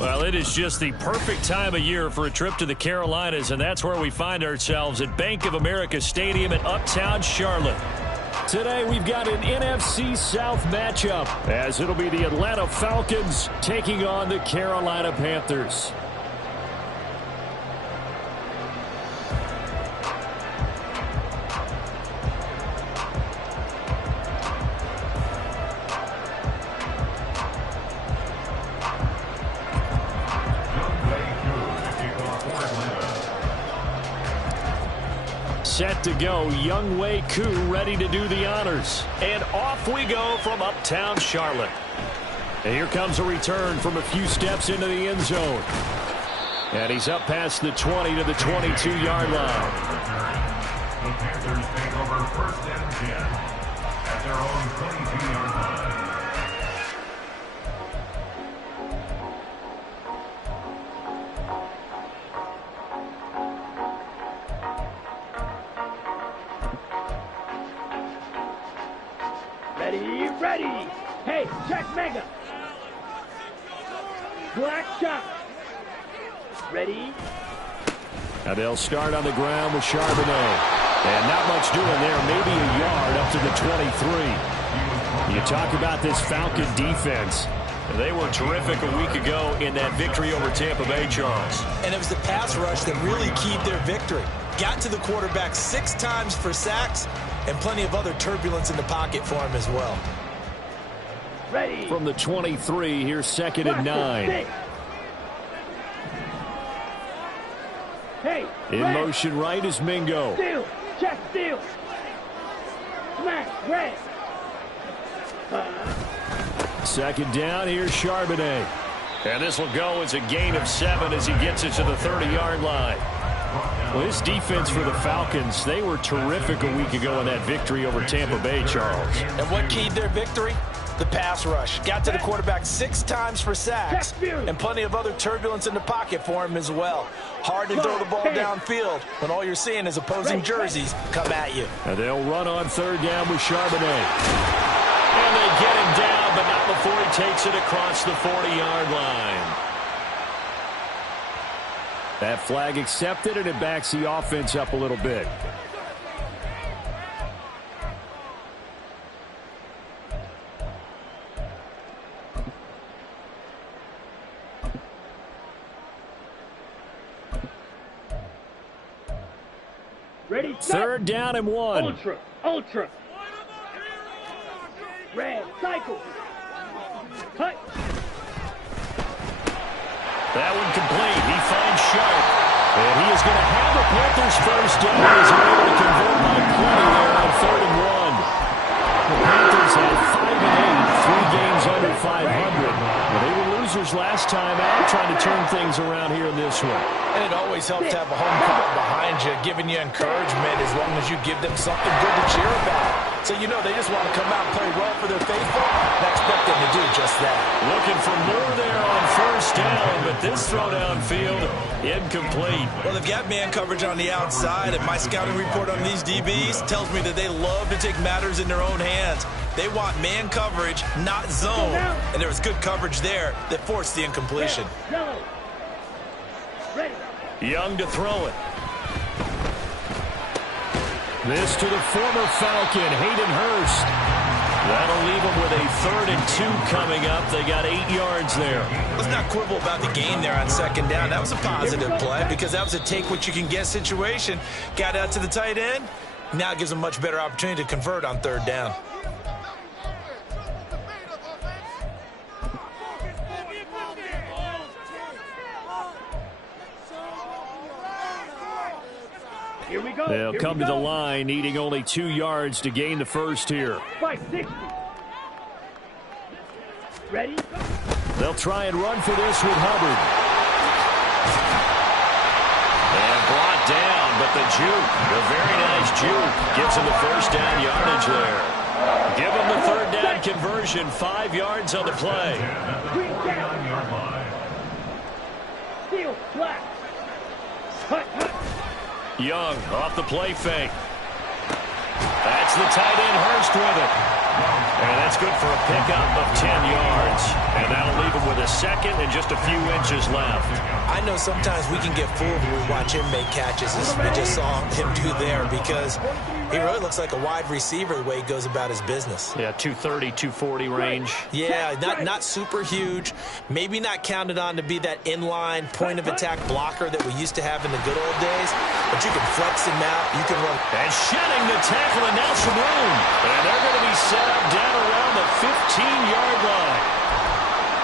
Well, it is just the perfect time of year for a trip to the Carolinas, and that's where we find ourselves at Bank of America Stadium in Uptown Charlotte. Today, we've got an NFC South matchup, as it'll be the Atlanta Falcons taking on the Carolina Panthers. Set to go, Younghoe Koo ready to do the honors. And off we go from Uptown Charlotte. And here comes a return from a few steps into the end zone. And he's up past the 20 to the 22-yard line. The Panthers take over 1st and 10 at their own 22-yard line. Ready. Hey, check mega. Black shot. Ready. Now they'll start on the ground with Charbonnet. And not much doing there. Maybe a yard up to the 23. You talk about this Falcon defense. They were terrific a week ago in that victory over Tampa Bay, Charles. And it was the pass rush that really keyed their victory. Got to the quarterback 6 times for sacks and plenty of other turbulence in the pocket for him as well. Ready. From the 23, here's 2nd and 9. Hey, in red. motion right is Mingo. Steal. Check steal. Smash. Red. 2nd down, here's Charbonnet. And this will go as a gain of 7 as he gets it to the 30-yard line. Well, this defense for the Falcons, they were terrific a week ago in that victory over Tampa Bay, Charles. And what keyed their victory? The pass rush. Got to the quarterback 6 times for sacks and plenty of other turbulence in the pocket for him as well. Hard to throw the ball downfield when all you're seeing is opposing jerseys come at you. And they'll run on 3rd down with Charbonnet. And they get him down, but not before he takes it across the 40-yard line. That flag accepted, and it backs the offense up a little bit. Ready. 3rd down and 1. Ultra. Red. Cycle. Cut. That one complete. He finds Sharp. And he is going to have the Panthers 1st down as they're able to convert by plenty there on 3rd and 1. The Panthers had 5-8, 3 games under 500. But they were losers last time out, trying to turn things around here in this one. And it always helps to have a home crowd behind you, giving you encouragement as long as you give them something good to cheer about. So you know they just want to come out and play well for their faithful, and I expect them to do just that. Looking for more there on 1st down, but this throw downfield, incomplete. Well, they've got man coverage on the outside, and my scouting report on these DBs tells me that they love to take matters in their own hands. They want man coverage, not zone. And there was good coverage there that forced the incompletion. Young to throw it. This to the former Falcon, Hayden Hurst. That'll leave them with a 3rd and 2 coming up. They got 8 yards there. Let's not quibble about the gain there on 2nd down. That was a positive play because that was a take-what-you-can-get situation. Got out to the tight end. Now it gives them a much better opportunity to convert on 3rd down. Here we go. They'll come to the line, needing only 2 yards to gain the 1st here. 560. Ready? They'll try and run for this with Hubbard. And brought down, but the juke, the very nice juke, gets him the 1st down yardage there. Give him the 3rd down conversion, 5 yards on the play. Steal, black. Cut. Young off the play fake. That's the tight end Hurst with it. And that's good for a pickup of 10 yards. And that'll leave him with a second and just a few inches left. I know sometimes we can get fooled when we watch him make catches. This is what we just saw him do there, because he really looks like a wide receiver the way he goes about his business. Yeah, 230, 240 range. Yeah, not super huge. Maybe not counted on to be that inline point-of-attack blocker that we used to have in the good old days. But you can flex him out. You can run. And shedding the tackle, and now some room. And they're going to be set up down around the 15-yard line.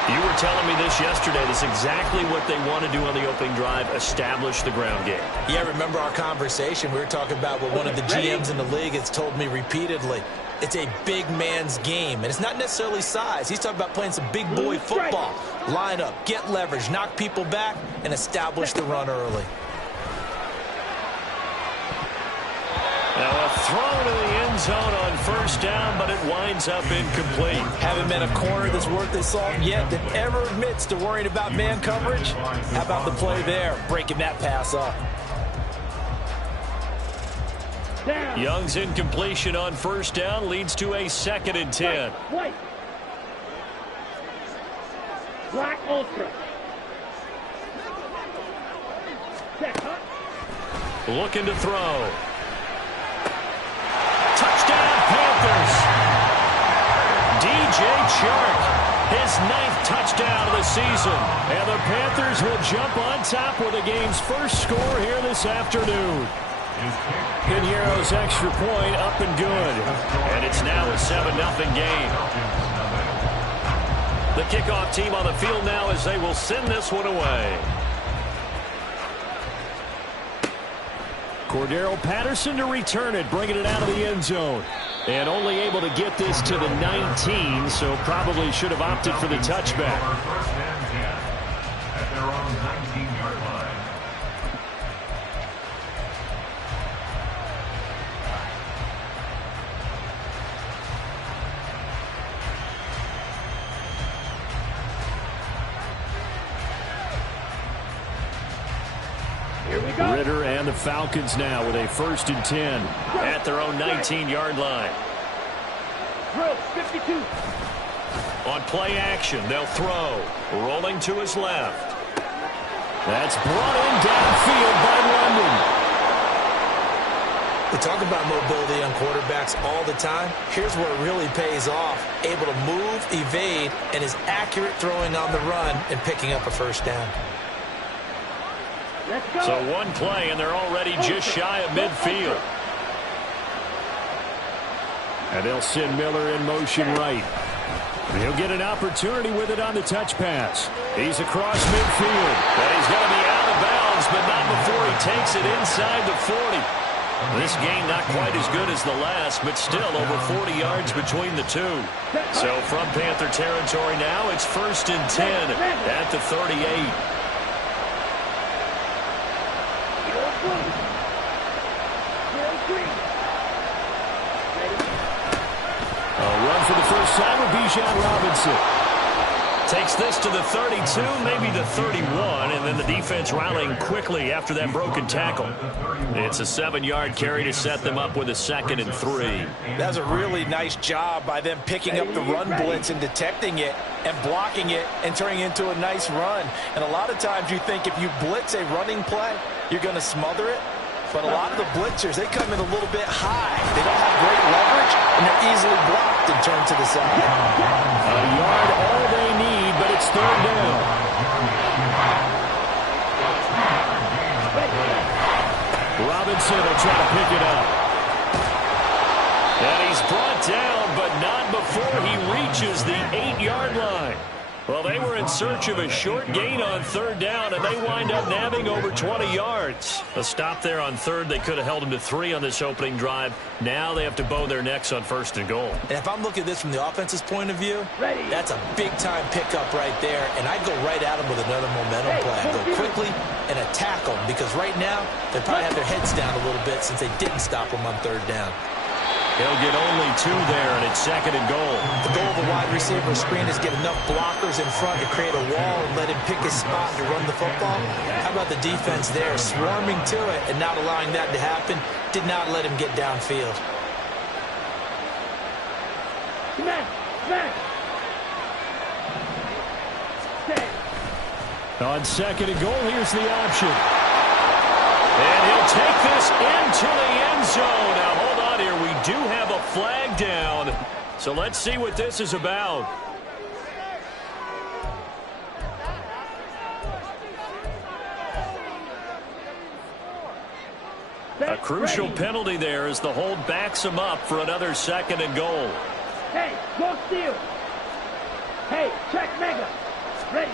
You were telling me this yesterday. That's exactly what they want to do on the opening drive, establish the ground game. Yeah, remember our conversation. We were talking about what one of the GMs in the league has told me repeatedly. It's a big man's game, and it's not necessarily size. He's talking about playing some big boy football. Line up, get leverage, knock people back, and establish the run early. Now a throw to the end zone on first down, but it winds up incomplete. Haven't met a corner that's worth his salt yet that ever admits to worrying about man coverage. How about the play there, breaking that pass up? Young's incompletion on first down leads to a 2nd and 10. White. Black Ultra. Looking to throw. Touchdown, Panthers. DJ Chark, his 9th touchdown of the season. And the Panthers will jump on top with the game's first score here this afternoon. Pinheiro's extra point up and good. And it's now a 7-0 game. The kickoff team on the field now as they will send this one away. Cordero Patterson to return it, bringing it out of the end zone. And only able to get this to the 19, so probably should have opted for the touchback. First and 10 at their own 19-yard line. Here we go. Ritter and the Falcons now with a 1st and 10 at their own 19-yard line. Drill 52. On play action, they'll throw. Rolling to his left. That's brought in downfield by London. We talk about mobility on quarterbacks all the time. Here's where it really pays off. Able to move, evade, and is accurate throwing on the run and picking up a first down. Let's go. So one play, and they're already just shy of midfield. And they'll send Miller in motion right. He'll get an opportunity with it on the touch pass. He's across midfield. And he's going to be out of bounds, but not before he takes it inside the 40. This game not quite as good as the last, but still over 40 yards between the two. So from Panther territory now, it's 1st and 10 at the 38. A run for the first time with Bijan Robinson. Takes this to the 32, maybe the 31, and then the defense rallying quickly after that broken tackle. It's a 7-yard carry to set them up with a 2nd and 3. That's a really nice job by them picking up the run blitz and detecting it and blocking it and turning it into a nice run. And a lot of times you think if you blitz a running play, you're going to smother it. But a lot of the blitzers, they come in a little bit high. They don't have great leverage, and they're easily blocked and turned to the side. A yard all they need, but it's 3rd down. Robinson will try to pick it up. And he's brought down, but not before he reaches the 8-yard line. Well, they were in search of a short gain on 3rd down, and they wind up nabbing over 20 yards. A stop there on 3rd. They could have held him to 3 on this opening drive. Now they have to bow their necks on 1st and goal. And if I'm looking at this from the offense's point of view, that's a big-time pickup right there, and I'd go right at him with another momentum play. I'd go quickly and attack them, because right now they probably have their heads down a little bit since they didn't stop them on 3rd down. He'll get only 2 there, and it's 2nd and goal. The goal of a wide receiver screen is get enough blockers in front to create a wall and let him pick his spot to run the football. How about the defense there, swarming to it and not allowing that to happen? Did not let him get downfield. Smash! Smash! Stay! On second and goal, here's the option. And he'll take this into the end zone. Now, hold on here. We do have a flag down. So let's see what this is about. A crucial penalty there as the hold backs him up for another second and goal. Hey, go steal! Hey, check Mega! Ready!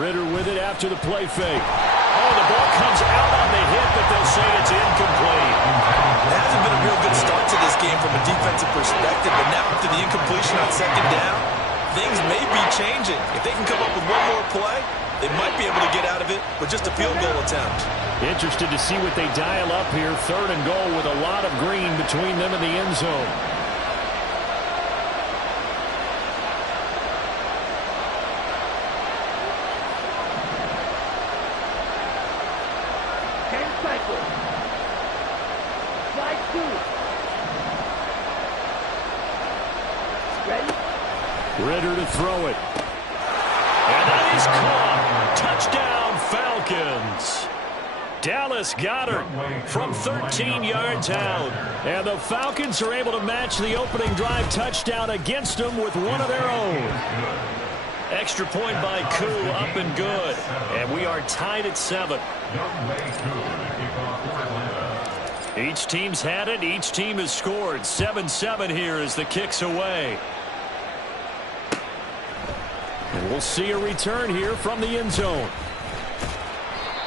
Ritter with it after the play fake. Oh, the ball comes out on the hit, but they'll say it's incomplete. It hasn't been a real good start to this game from a defensive perspective, but now after the incompletion on second down, things may be changing. If they can come up with one more play, they might be able to get out of it with just a field goal attempt. Interested to see what they dial up here. Third and goal with a lot of green between them and the end zone. Ritter to throw it. And that is caught. Touchdown, Falcons. Dallas Goedert from 13 yards out. And the Falcons are able to match the opening drive touchdown against them with one of their own. Extra point by Koo, up and good. And we are tied at 7. Each team's had it. Each team has scored. 7-7 here as the kick's away. And we'll see a return here from the end zone.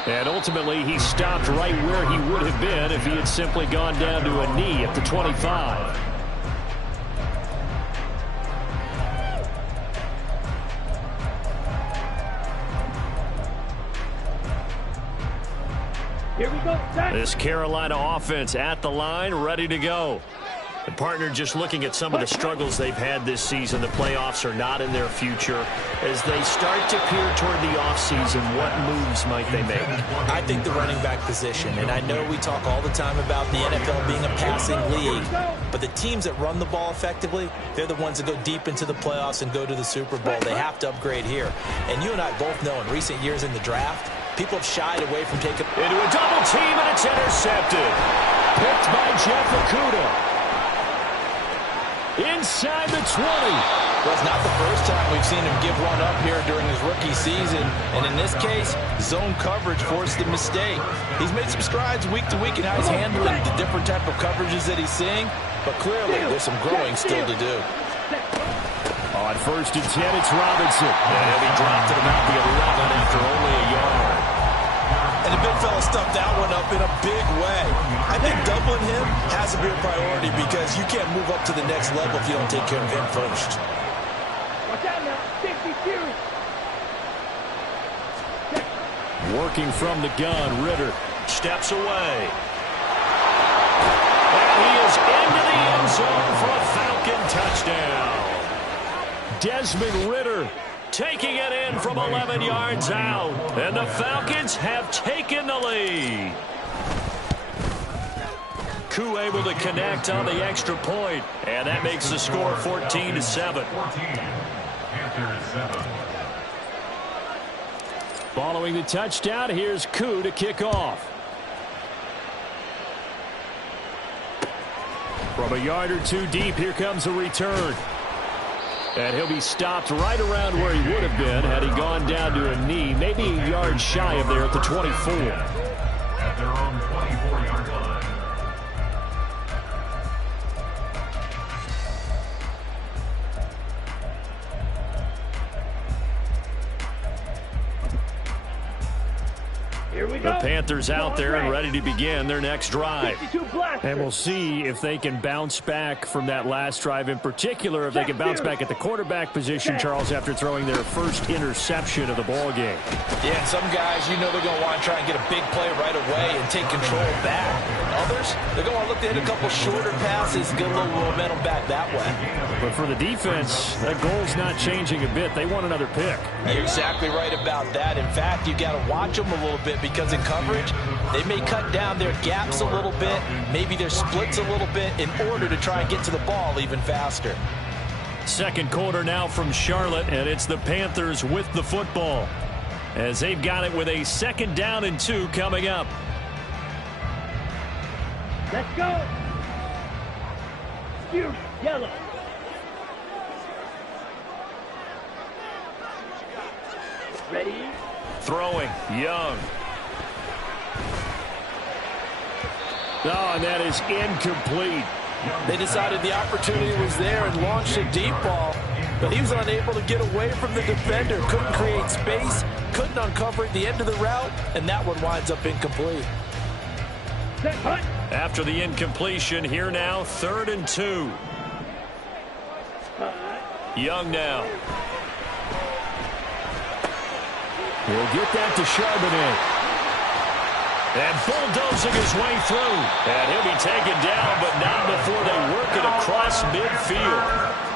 And ultimately, he stopped right where he would have been if he had simply gone down to a knee at the 25. Here we go. This Carolina offense at the line, ready to go. The partner just looking at some of the struggles they've had this season. The playoffs are not in their future. As they start to peer toward the offseason, what moves might they make? I think the running back position, and I know we talk all the time about the NFL being a passing league, but the teams that run the ball effectively, they're the ones that go deep into the playoffs and go to the Super Bowl. They have to upgrade here. And you and I both know in recent years in the draft, people have shied away from taking... Into a double team, and it's intercepted. Picked by Jeff Okudah. Inside the 20. Well, it's not the first time we've seen him give one up here during his rookie season. And in this case, zone coverage forced the mistake. He's made some strides week to week in how he's handling the different type of coverages that he's seeing. But clearly, there's some growing still to do. On first and 10, it's Robinson. And he'll be dropped at about the 11 after only a yard. And the big fella stuffed that one up in a big way. I think doubling him has to be a priority because you can't move up to the next level if you don't take care of him first. Watch out now. Safety series. Working from the gun, Ritter steps away. And he is into the end zone for a Falcon touchdown. Desmond Ritter taking it in from 11 yards out. And the Falcons have taken the lead. Koo able to connect on the extra point. And that makes the score 14-7. Following the touchdown, here's Koo to kick off. From a yard or two deep, here comes a return. And he'll be stopped right around where he would have been had he gone down to a knee, maybe a yard shy of there at the 24. At their own 24-yard line. Here we go. The Panthers out there and ready to begin their next drive. And we'll see if they can bounce back from that last drive in particular, if they can bounce back at the quarterback position, Charles, after throwing their first interception of the ball game. Yeah, and some guys, you know they're going to want to try and get a big play right away and take control back. Others, they're going to want to look to hit a couple shorter passes, get a little momentum back that way. But for the defense, that goal's not changing a bit. They want another pick. You're exactly right about that. In fact, you got to watch them a little bit because in coverage, they may cut down their gaps a little bit, maybe their splits a little bit in order to try and get to the ball even faster. Second quarter now from Charlotte, and it's the Panthers with the football as they've got it with a 2nd down and 2 coming up. Let's go. Spear, yellow. Ready? Throwing, Young. Oh, and that is incomplete. They decided the opportunity was there and launched a deep ball, but he was unable to get away from the defender. Couldn't create space, couldn't uncover at the end of the route, and that one winds up incomplete. Set, hunt. After the incompletion, here now, 3rd and 2. Young now. He'll get that to Charbonnet. And bulldozing his way through. And he'll be taken down, but not before they work it across midfield.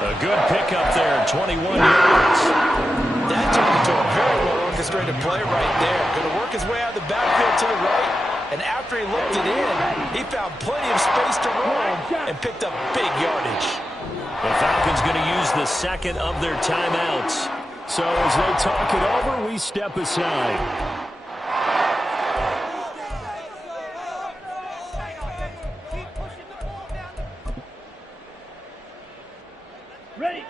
A good pickup there, 21 yards. That turned into a very well-orchestrated play right there. Going to work his way out of the backfield to the right. And after he looked it in, he found plenty of space to roam and picked up big yardage. The Falcons going to use the 2nd of their timeouts. So as they talk it over, we step aside. Ready.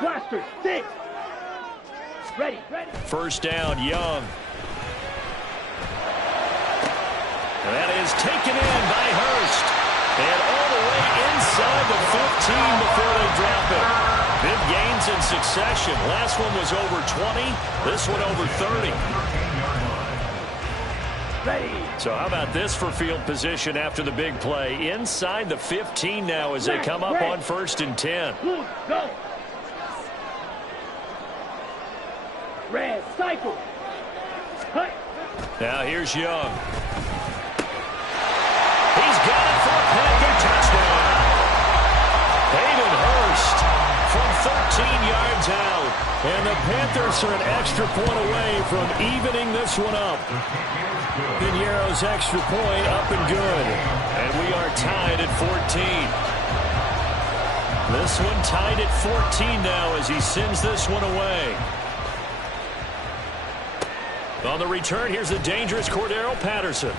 Blaster, 6. Ready, ready. 1st down, Young. And that is taken in by Hurst. And all the way inside the 15 before they drop it. Big gains in succession. Last one was over 20. This one over 30. Ready. So how about this for field position after the big play? Inside the 15 now as they come up on 1st and 10. Blue, go. Red, cycle. Cut. Now here's Young. He's got it for a Panther touchdown. Hayden Hurst from 13 yards out. And the Panthers are an extra point away from evening this one up. Pinheiro's extra point up and good. And we are tied at 14. This one tied at 14 now as he sends this one away. On the return, here's the dangerous Cordero Patterson.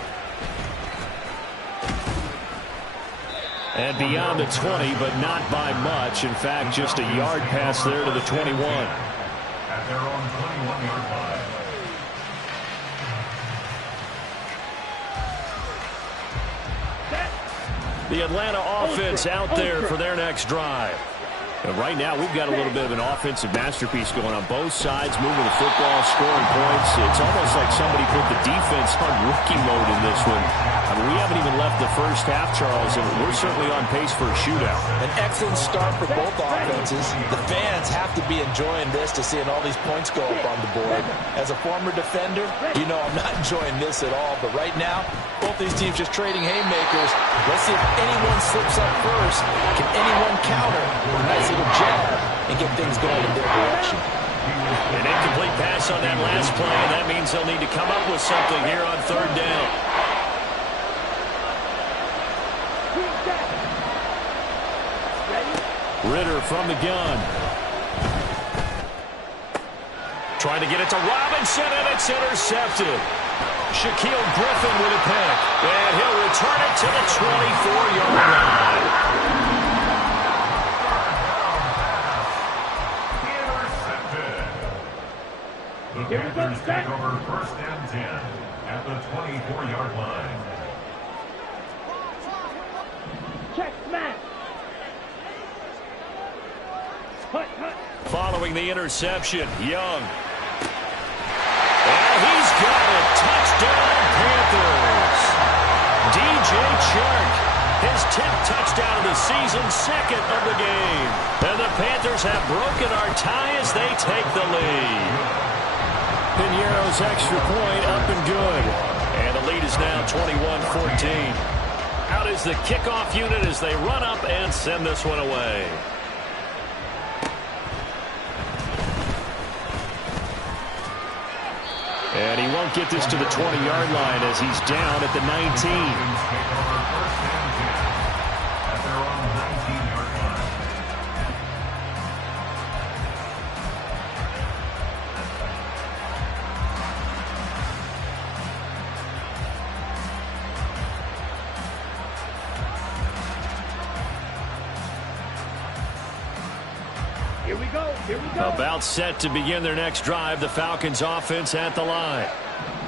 And beyond the 20, but not by much. In fact, just a yard pass there to the 21. At their own 21-yard line. The Atlanta offense out there for their next drive. And right now, we've got a little bit of an offensive masterpiece going on both sides, moving the football, scoring points. It's almost like somebody put the defense on rookie mode in this one. I mean, we haven't even left the first half, Charles, and we're certainly on pace for a shootout. An excellent start for both offenses. The fans have to be enjoying this to seeing all these points go up on the board. As a former defender, you know I'm not enjoying this at all. But right now, both these teams just trading haymakers. Let's see if anyone slips up first. Can anyone counter with a nice little jab and get things going in their direction? An incomplete pass on that last play, and that means they'll need to come up with something here on 3rd down. Ritter from the gun. Trying to get it to Robinson, and it's intercepted. Shaquille Griffin with a pick, and he'll return it to the 24-yard line. The Panthers take over 1st and 10 at the 24-yard line. Check, smash. Hut, hut. Following the interception, Young. And he's got it. Touchdown, Panthers. DJ Chark, his 10th touchdown of the season, 2nd of the game. And the Panthers have broken our tie as they take the lead. Pinheiro's extra point up and good. And the lead is now 21-14. Out is the kickoff unit as they run up and send this one away. And he won't get this to the 20-yard line as he's down at the 19. At their own Here we go. Here we go. About set to begin their next drive. The Falcons offense at the line.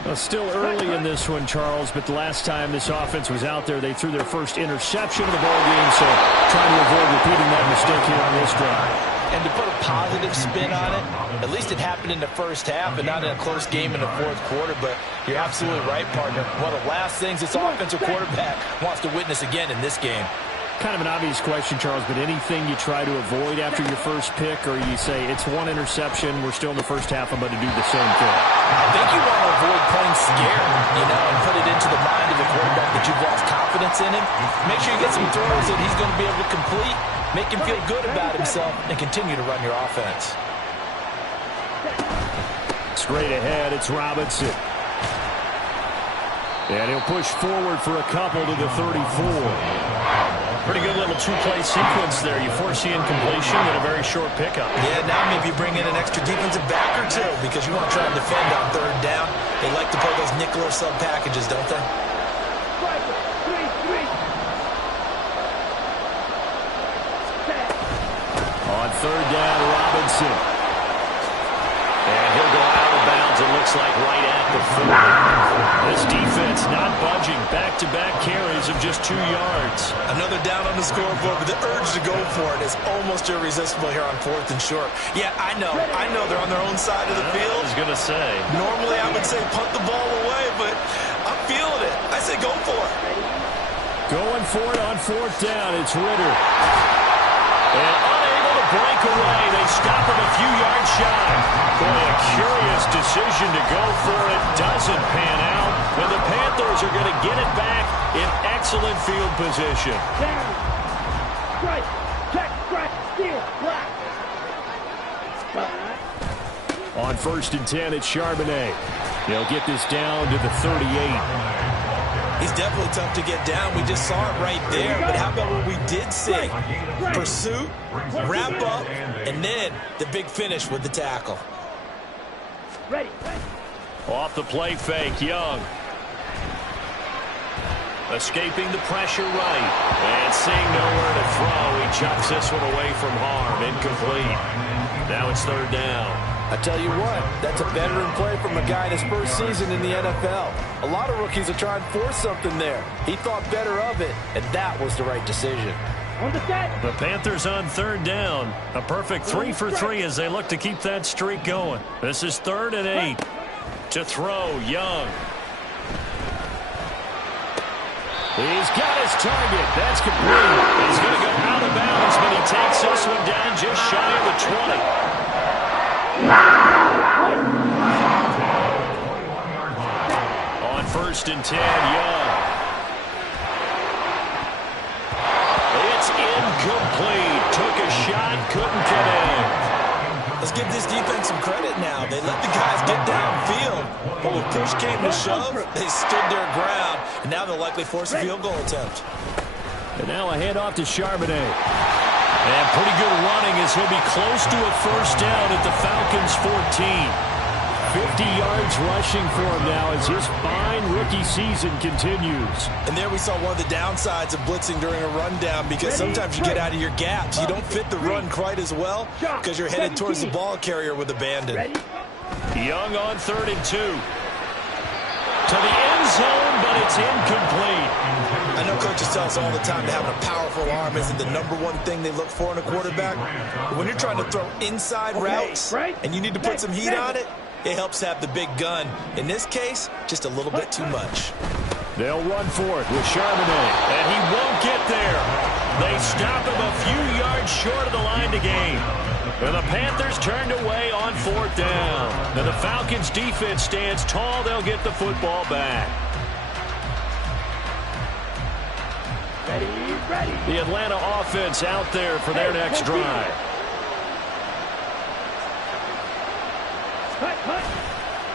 Well, still early in this one, Charles, but the last time this offense was out there, they threw their first interception of the ball game, so trying to avoid repeating that mistake here on this drive. And to put a positive spin on it, at least it happened in the first half and not in a close game in the fourth quarter. But you're absolutely right, partner. One of the last things this offensive quarterback wants to witness again in this game. Kind of an obvious question, Charles, but anything you try to avoid after your first pick, or you say it's one interception, we're still in the first half, I'm going to do the same thing? I think you want to avoid playing scared, and put it into the mind of the quarterback that you've lost confidence in him. Make sure you get some throws that he's going to be able to complete, make him feel good about himself, and continue to run your offense. Straight ahead, it's Robinson. And he'll push forward for a couple to the 34. Pretty good little two-play sequence there. You force the incompletion with a very short pickup. Yeah, now maybe you bring in an extra defensive back or two because you want to try and defend on third down. They like to play those nickel or sub packages, don't they? On third down, Robinson. And he'll go out of bounds, it looks like right at the 40. This defense not budging. Back-to-back carries of just 2 yards. Another down on the scoreboard, but the urge to go for it is almost irresistible here on 4th and short. Yeah, I know they're on their own side of the field. I was going to say. Normally I would say punt the ball away, but I'm feeling it. I say go for it. Going for it on 4th down, it's Ritter. And unable to break away, they stop him a few yards shy. Boy, a curious decision to go for it. Doesn't pan out. And the Panthers are going to get it back in excellent field position. Down. Strike. Check. Strike. Steal. Block. On 1st and 10, it's Charbonnet. They'll get this down to the 38. He's definitely tough to get down. We just saw it right there. But how about what we did see? Pursuit, wrap up, and then the big finish with the tackle. Ready. Off the play fake, Young. Escaping the pressure right. And seeing nowhere to throw, he chucks this one away from harm. Incomplete. Now it's 3rd down. I tell you what, that's a veteran play from a guy in his first season in the NFL. A lot of rookies are trying to force something there. He thought better of it, and that was the right decision. On the set. The Panthers on 3rd down. A perfect 3 for 3 as they look to keep that streak going. This is 3rd and 8. To throw, Young. He's got his target. That's complete. He's going to go out of bounds, but he takes this one down just shy of the 20. On 1st and 10, Young. It's incomplete. Took a shot, couldn't connect. Let's give this defense some credit now. They let the guys get downfield, but when push came to shove, they stood their ground, and now they'll likely force a field goal attempt. And now a handoff to Charbonnet. And pretty good running as he'll be close to a 1st down at the Falcons' 14. 50 yards rushing for him now as his fine rookie season continues. And there we saw one of the downsides of blitzing during a rundown because sometimes you get out of your gaps. You don't fit the run quite as well because you're headed towards the ball carrier with abandon. Young on 3rd and 2. To the end zone, but it's incomplete. I know coaches tell us all the time that having a powerful arm isn't the #1 thing they look for in a quarterback. But when you're trying to throw inside routes and you need to put some heat on it, it helps have the big gun. In this case, just a little bit too much. They'll run for it with Charbonnet, and he won't get there. They stop him a few yards short of the line to gain. And the Panthers turned away on 4th down. And the Falcons' defense stands tall. They'll get the football back. Ready. The Atlanta offense out there for their next drive.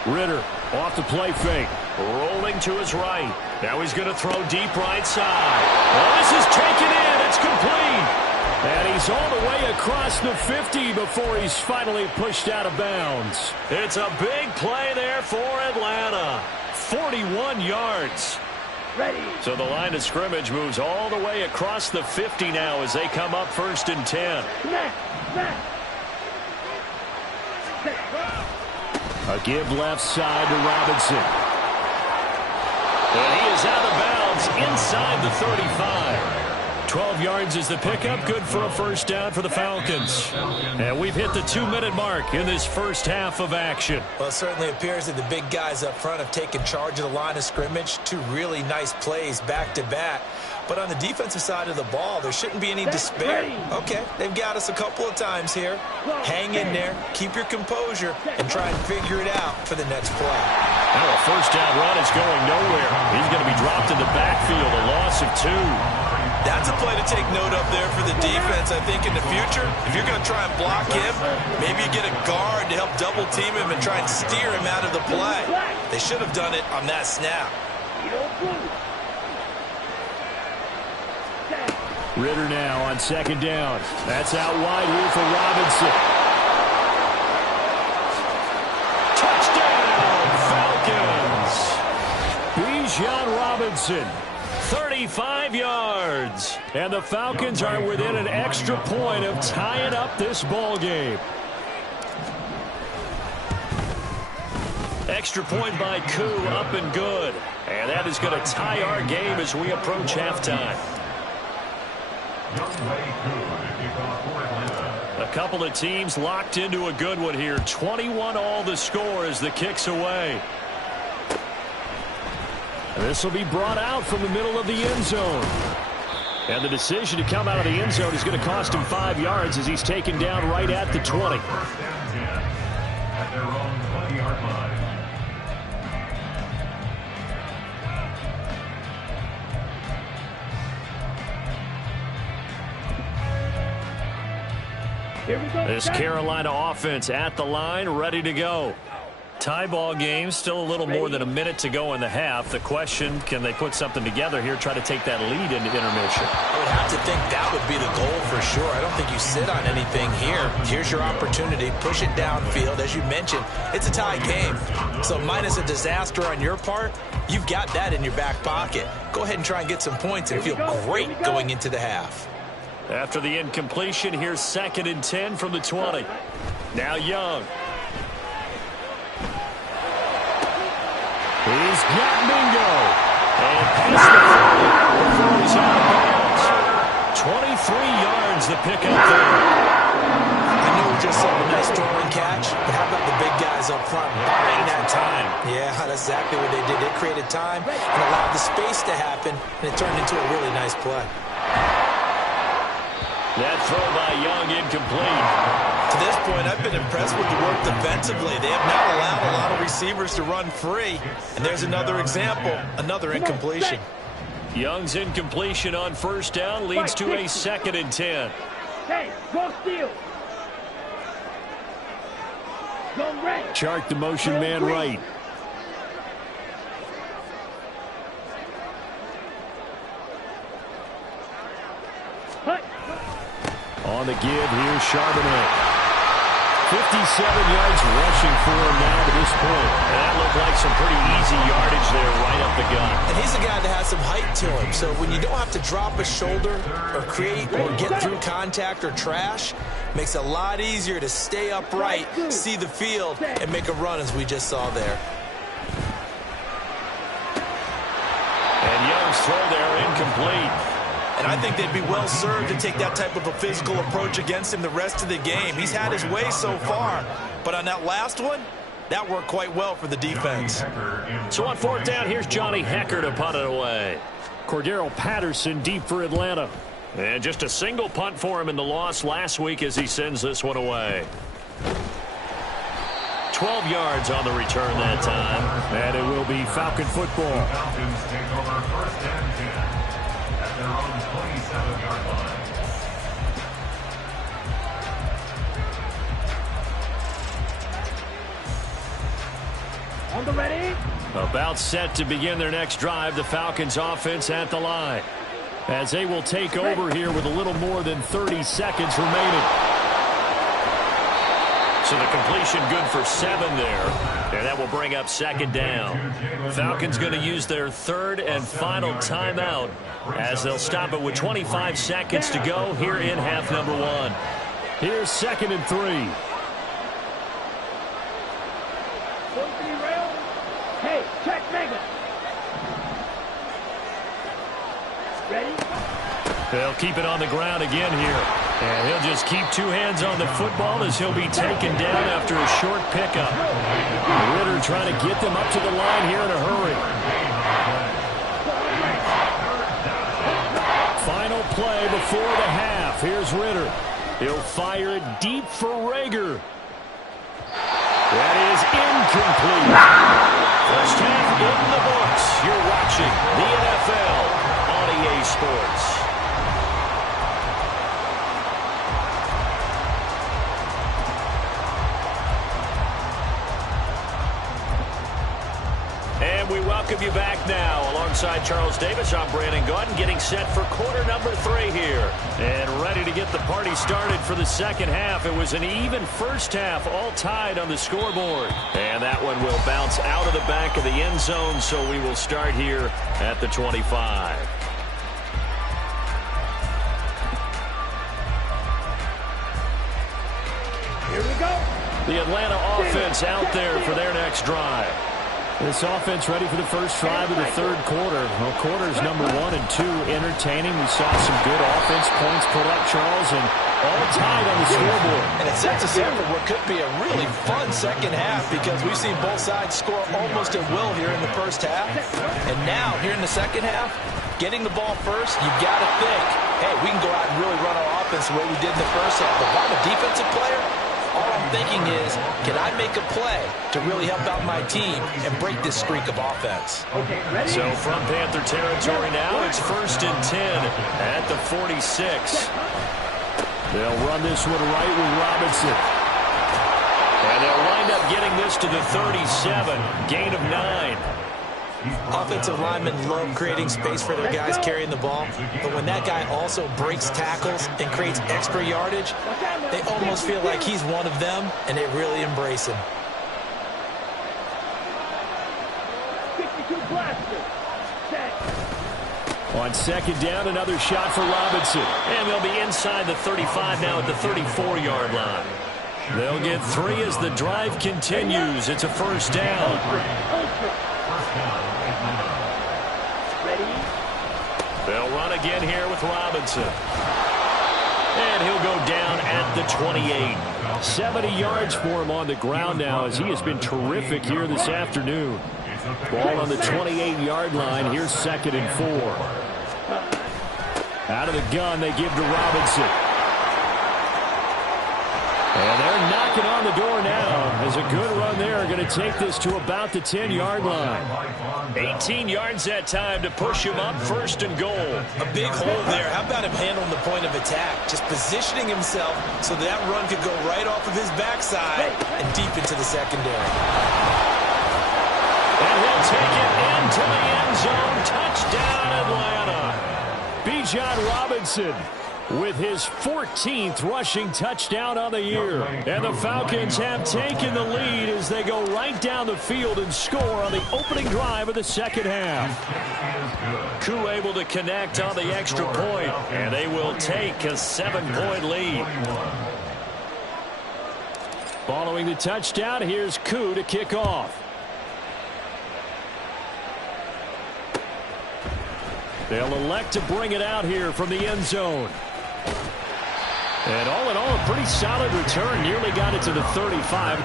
Ritter off the play fake. Rolling to his right. Now he's going to throw deep right side. Oh, this is taken in. It's complete. And he's all the way across the 50 before he's finally pushed out of bounds. It's a big play there for Atlanta. 41 yards. Ready. So the line of scrimmage moves all the way across the 50 now as they come up 1st and 10. Snap. A give left side to Robinson. And he is out of bounds inside the 35. 12 yards is the pickup. Good for a first down for the Falcons. And we've hit the 2-minute mark in this first half of action. Well, it certainly appears that the big guys up front have taken charge of the line of scrimmage. 2 really nice plays back-to-back. But on the defensive side of the ball, there shouldn't be any despair. Okay, they've got us a couple of times here. Hang in there, keep your composure, and try and figure it out for the next play. Now a first down run is going nowhere. He's going to be dropped in the backfield, a loss of 2. That's a play to take note of there for the defense. I think in the future, if you're going to try and block him, maybe you get a guard to help double team him and try and steer him out of the play. They should have done it on that snap. Ritter now on second down. That's out wide here for Robinson. Touchdown, Falcons! Bijan Robinson. 35 yards. And the Falcons are within an extra point of tying up this ball game. Extra point by Koo, up and good. And that is going to tie our game as we approach halftime. A couple of teams locked into a good one here. 21 all the score as the kick's away. This will be brought out from the middle of the end zone. And the decision to come out of the end zone is going to cost him 5 yards as he's taken down right at the 20. At their own 20-yard line. This Carolina offense at the line, ready to go. Tie ball game, still a little more than a minute to go in the half. The question, can they put something together here, try to take that lead into intermission? I would have to think that would be the goal for sure. I don't think you sit on anything here. Here's your opportunity. Push it downfield. As you mentioned, it's a tie game. So minus a disaster on your part, you've got that in your back pocket. Go ahead and try and get some points and feel great going into the half. After the incompletion, here's 2nd and 10 from the 20. Now Young. He's got Mingo. And past the 40 before he's out of bounds. 23 yards the pickup there. I know we just saw a nice throwing catch, but how about the big guys up front buying that time? Yeah, that's exactly what they did. They created time and allowed the space to happen, and it turned into a really nice play. That throw by Young incomplete. To this point, I've been impressed with the work defensively. They have not allowed a lot of receivers to run free. And there's another example, another incompletion. Young's incompletion on first down leads to a 2nd and 10. Hey, go steal. Chart the motion man right. On the give, here's Charbonnet. 57 yards rushing for him now to this point. And that looked like some pretty easy yardage there right up the gut. And he's a guy that has some height to him. So when you don't have to drop a shoulder or create or get through contact or trash, makes it a lot easier to stay upright, see the field, and make a run as we just saw there. And Young's throw there incomplete. And I think they'd be well served to take that type of a physical approach against him the rest of the game. He's had his way so far, but on that last one, that worked quite well for the defense. So on 4th down, here's Johnny Hekker to punt it away. Cordero Patterson deep for Atlanta. And just a single punt for him in the loss last week as he sends this one away. 12 yards on the return that time. And it will be Falcon football. Falcons take over 1st and 10 at their own 27-yard line. On the ready. About set to begin their next drive, the Falcons offense at the line. As they will take over here with a little more than 30 seconds remaining. So the completion good for 7 there. And that will bring up 2nd down. Falcons going to use their 3rd and final timeout as they'll stop it with 25 seconds to go here in half number 1. Here's 2nd and 3. They'll keep it on the ground again here. And he'll just keep two hands on the football as he'll be taken down after a short pickup. Ridder trying to get them up to the line here in a hurry. Final play before the half. Here's Ridder. He'll fire it deep for Reagor. That is incomplete. First half in the books. You're watching the NFL on EA Sports. And we welcome you back now. Alongside Charles Davis, I'm Brandon Gaudin, getting set for quarter number 3 here. And ready to get the party started for the second half. It was an even first half, all tied on the scoreboard. And that one will bounce out of the back of the end zone, so we will start here at the 25. Here we go. The Atlanta offense out there for their next drive. This offense ready for the first drive of the third quarter. Well, quarters number 1 and 2 entertaining. We saw some good offense points put up, Charles, and all tied on the scoreboard. And it sets us up for what could be a really fun second half because we've seen both sides score almost at will here in the first half. And now, here in the second half, getting the ball first, you've got to think, hey, we can go out and really run our offense the way we did in the first half. But if I'm a defensive player, all I'm thinking is, can I make a play to really help out my team and break this streak of offense? So from Panther territory now, it's 1st and 10 at the 46. They'll run this one right with Robinson. And they'll wind up getting this to the 37. Gain of 9. Offensive linemen love creating space for their guys carrying the ball, but when that guy also breaks tackles and creates extra yardage, they almost feel like he's one of them, and they really embrace him. 52 blaster. Set. On second down, another shot for Robinson. And they'll be inside the 35 now at the 34-yard line. They'll get 3 as the drive continues. It's a first down. They'll run again here with Robinson. And he'll go down at the 28. 70 yards for him on the ground now as he has been terrific here this afternoon. Ball on the 28-yard line. Here's 2nd and 4. Out of the gun, they give to Robinson. And they're knocking on the door now as a good run there. Going to take this to about the 10-yard line. 18 yards that time to push him up 1st and goal. A big hole there. How about him handling the point of attack? Just positioning himself so that run could go right off of his backside and deep into the secondary. And he'll take it into the end zone. Touchdown, Atlanta. Bijan Robinson with his 14th rushing touchdown on the year. And the Falcons have taken the lead as they go right down the field and score on the opening drive of the second half. Koo able to connect on the extra point, and they will take a 7-point lead. Following the touchdown, here's Koo to kick off. They'll elect to bring it out here from the end zone. And all in all, a pretty solid return. Nearly got it to the 35.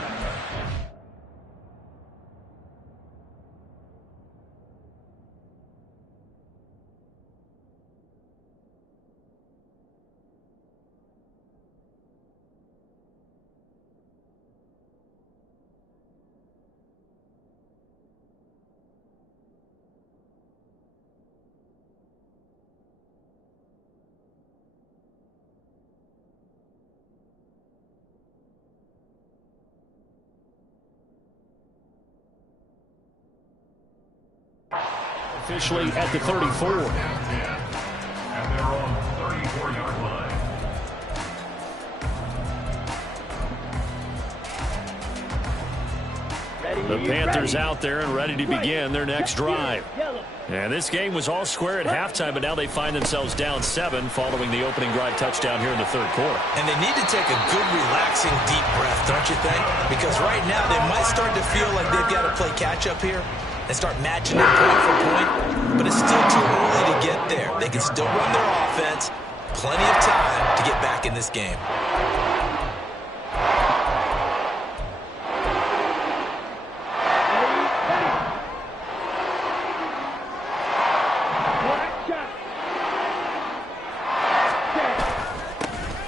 Officially at the 34. At their own 34-yard line. The Panthers out there and ready to begin their next drive. And this game was all square at halftime, but now they find themselves down 7 following the opening drive touchdown here in the third quarter. And they need to take a good, relaxing, deep breath, don't you think? Because right now they might start to feel like they've got to play catch-up here. and start matching them point for point, but it's still too early to get there. They can still run their offense. Plenty of time to get back in this game.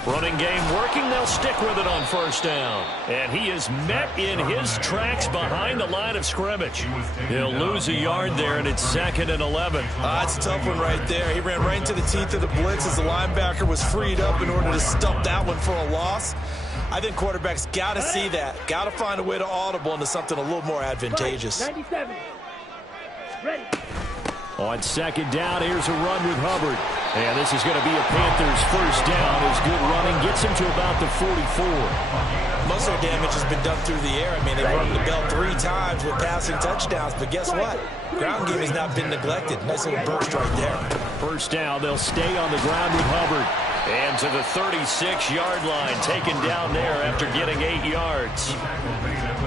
Running game working. They'll stick with it on first down. And he is met in his tracks behind the line of scrimmage. He'll lose a yard there, and it's 2nd and 11. That's a tough one right there. He ran right into the teeth of the blitz as the linebacker was freed up in order to stump that one for a loss. I think quarterbacks got to see that. Got to find a way to audible into something a little more advantageous. 97. Ready. On 2nd down, here's a run with Hubbard. And this is going to be a Panthers first down. His good running gets him to about the 44. Most of the damage has been done through the air. I mean, they've rung the bell 3 times with passing touchdowns. But guess what? Ground game has not been neglected. Nice little burst right there. First down, they'll stay on the ground with Hubbard. And to the 36-yard line, taken down there after getting 8 yards.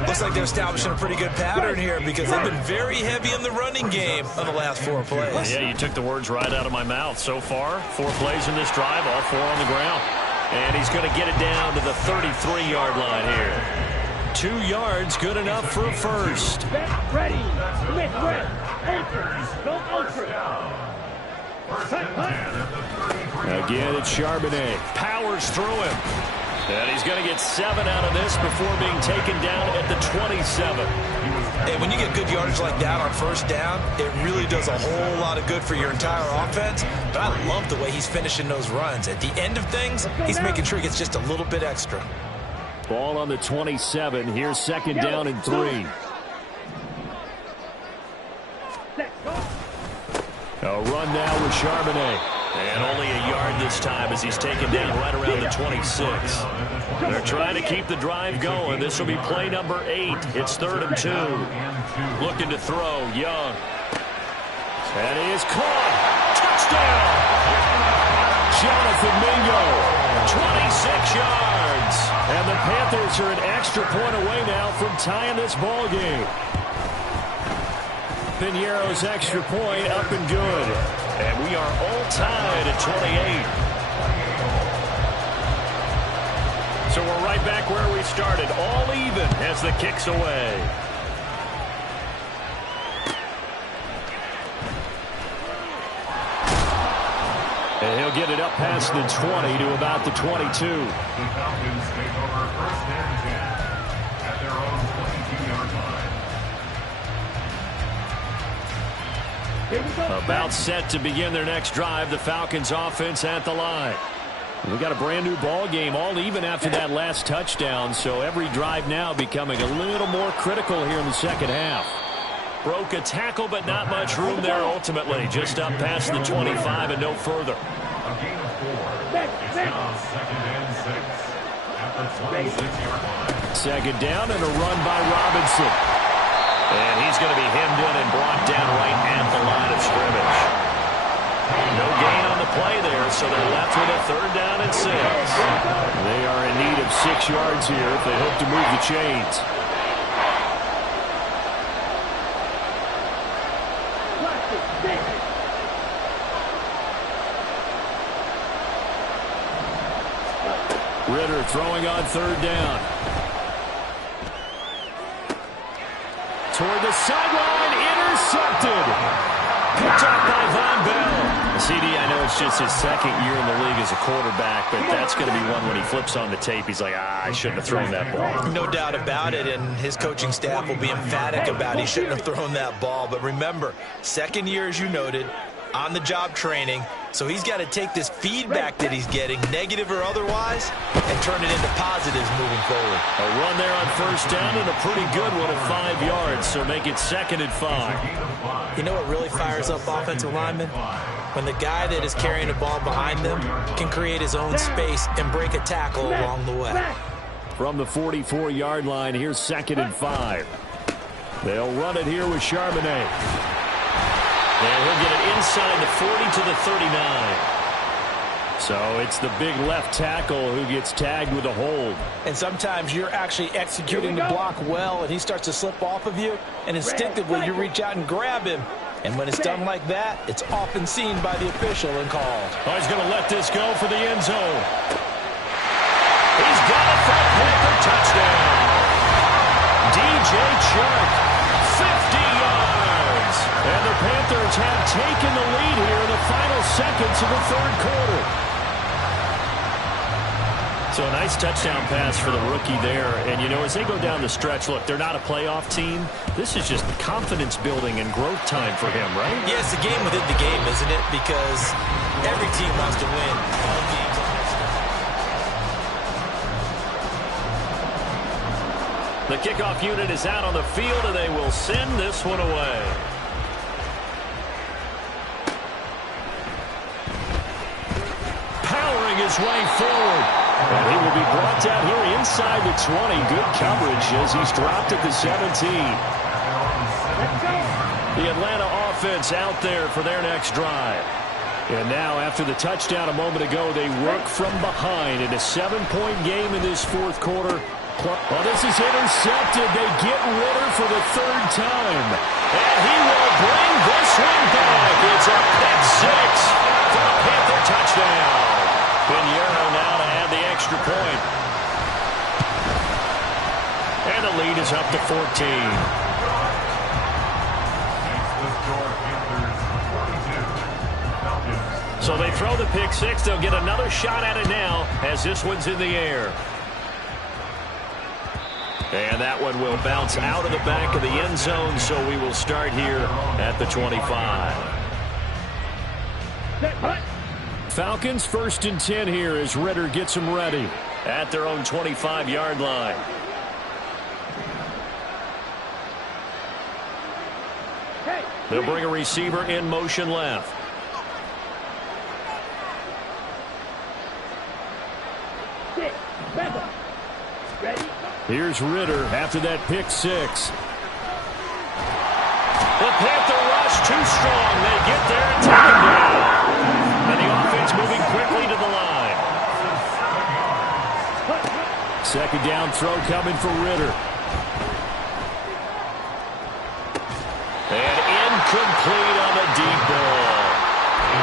Looks like they're establishing a pretty good pattern here because they've been very heavy in the running game on the last 4 plays. Yeah, you took the words right out of my mouth. So far, 4 plays in this drive, all 4 on the ground. And he's going to get it down to the 33-yard line here. 2 yards, good enough for a first. Ready. Commit, red. Ultra. Go ultra. Again, it's Charbonnet. Powers through him. And he's going to get 7 out of this before being taken down at the 27. Hey, when you get good yardage like that on first down, it really does a whole lot of good for your entire offense. But I love the way he's finishing those runs. At the end of things, he's making sure he gets just a little bit extra. Ball on the 27. Here's 2nd down and 3. A run now with Charbonnet. And only a yard this time as he's taken down right around the 26. They're trying to keep the drive going. This will be play number 8. It's 3rd and 2. Looking to throw, Young. And he is caught. Touchdown! Jonathan Mingo, 26 yards. And the Panthers are an extra point away now from tying this ball game. Piñeiro's extra point up and good. And we are all tied at 28. So we're right back where we started, all even as the kick's away. And he'll get it up past the 20 to about the 22. The Falcons take over 1st and 10 at their own 22-yard line. About set to begin their next drive. The Falcons offense at the line. We got a brand new ball game, all even after that last touchdown. So every drive now becoming a little more critical here in the second half. Broke a tackle, but not much room there ultimately. Just up past the 25 and no further. A gain of 4. It's now 2nd and 6 at the 26-yard line. 2nd down and a run by Robinson. And he's going to be hemmed in and brought down right at the line of scrimmage. No gain on the play there, so they're left with a 3rd down and 6. They are in need of 6 yards here if they hope to move the chains. Ritter throwing on 3rd down. Toward the sideline, intercepted. Picked up by Von Bell. CD, I know it's just his 2nd year in the league as a quarterback, but that's going to be one when he flips on the tape, he's like, I shouldn't have thrown that ball. No doubt about it, and his coaching staff will be emphatic about he shouldn't have thrown that ball. But remember, 2nd year, as you noted, on-the-job training, so he's got to take this feedback that he's getting, negative or otherwise, and turn it into positives moving forward. A run there on 1st down and a pretty good one at 5 yards, so make it 2nd and 5. You know what really fires up offensive linemen? When the guy that is carrying the ball behind them can create his own space and break a tackle along the way. From the 44-yard line, here's 2nd and 5. They'll run it here with Charbonnet. And he'll get it inside the 40 to the 39. So it's the big left tackle who gets tagged with a hold. And sometimes you're actually executing the block well, and he starts to slip off of you, and instinctively you reach out and grab him. And when it's done like that, it's often seen by the official and called. Oh, he's going to let this go for the end zone. He's got it for a Panther touchdown. DJ Chark, 50 yards. And the Panthers have taken the lead here in the final seconds of the third quarter. So a nice touchdown pass for the rookie there. And, you know, as they go down the stretch, look, they're not a playoff team. This is just confidence building and growth time for him, right? Yeah, it's a game within the game, isn't it? Because every team wants to win all games. The kickoff unit is out on the field, and they will send this one away. Powering his way forward. And he will be brought down here inside the 20. Good coverage as he's dropped at the 17. The Atlanta offense out there for their next drive. And now, after the touchdown a moment ago, they work from behind in a 7-point game in this fourth quarter. Oh, this is intercepted. They get Ridder for the third time. And he will bring this one back. It's a pick six for a Panther touchdown. Pinheiro now to add the extra point. And the lead is up to 14. So they throw the pick six. They'll get another shot at it now as this one's in the air. And that one will bounce out of the back of the end zone, so we will start here at the 25. Falcons 1st and 10 here as Ridder gets them ready at their own 25-yard line. They'll bring a receiver in motion left. Here's Ridder after that pick six. The Panther rush too strong. They get there and take him down. And the offense moving quickly to the line. Second down throw coming for Ridder. And incomplete on the deep ball.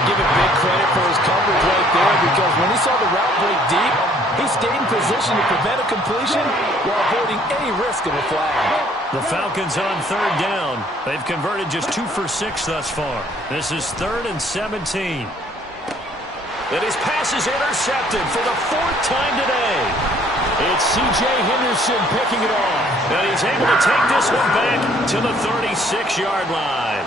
Give him big credit for his coverage right there, because when he saw the route break deep, he stayed in position to prevent a completion while avoiding any risk of a flag. The Falcons on third down. They've converted just 2 for 6 thus far. This is 3rd and 17. And his pass is intercepted for the 4th time today. It's C.J. Henderson picking it off. And he's able to take this one back to the 36-yard line.